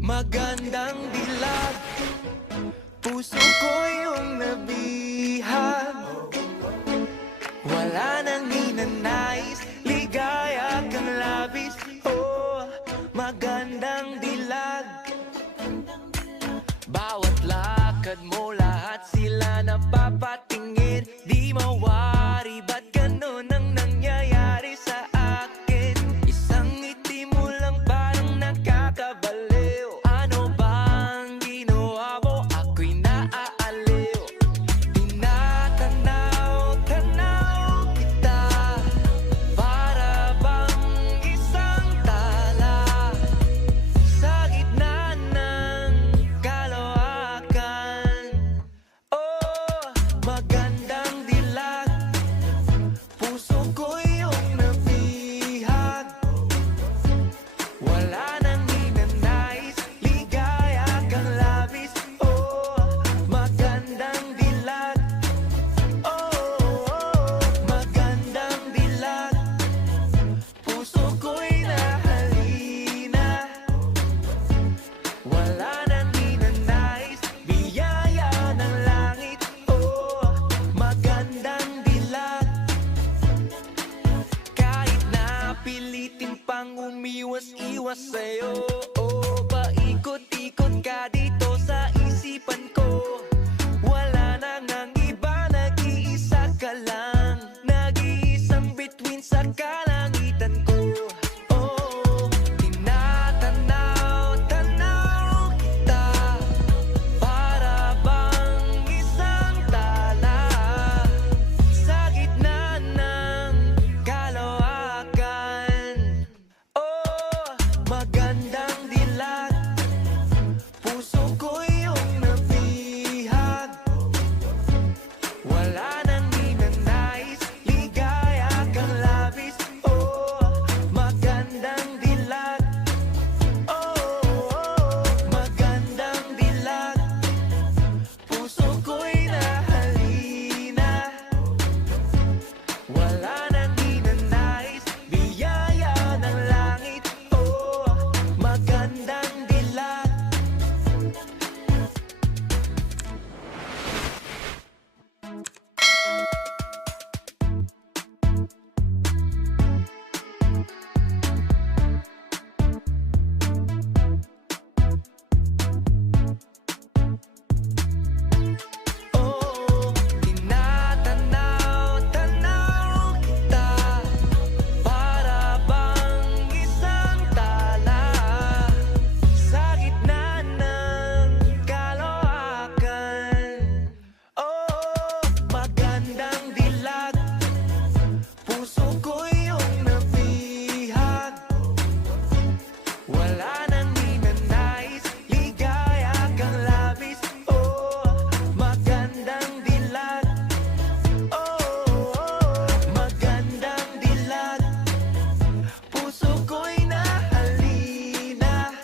Magandang dilag, puso ko yung nabihag. Wala nang ninanais, ligaya kang labis. Oh, magandang dilag. Bawat lakad mo, lahat sila napapatingin. Di mawari, ba't ganun ang nangyayari sa akin? Isang ngiti mo lang parang nakakabaliw. Ano bang ginawa mo? Ako'y naaaliw. Tinatanaw-tanaw kita, para bang isang tala sa gitna ng kalawakan. Oh, magandang dilag, puso ko yung nabihag. Wala nang ninanais, ligaya kang labis. Oh, magandang dilag. Oh, magandang dilag, puso ko'y nahalina. Wala nang ninanais, biyaya ng langit. Oh, magandang dilag. Kahit na pilitin pang umiwas-iwas sa'yo, oh, paikot-ikot ka dito sa isipan ko. Wala nang ang iba, nag-iisa ka lang. Nag-iisang bituin sa kalangitan ko. Oh, tinatanaw-tanaw kita, para bang isang tala sa gitna ng kalawakan. Oh, magandang dilag, puso ko yung nabihag. Wala nang ninanais, ligaya kang labis. Oh, magandang dilag. Oh, magandang dilag, puso ko'y nahalina. Wala nang ninanais, biyaya ng langit. Oh, magandang dilag. Oh, tinatanaw-tanaw kita, para bang isang tala sa gitna ng kalawakan. Oh, magandang dilag, puso ko yung nabihag. Wala nang ninanais, ligaya kang labis. Oh, magandang dilag. Oh, magandang dilag, puso ko'y nahalina.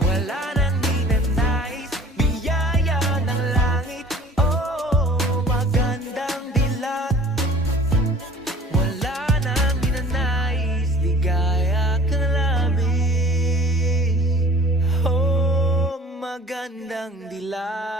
Wala nang ninanais, biyaya ng langit. Oh, magandang dilag. Wala nang ninanais, ligaya kang labis. Oh, magandang dilag.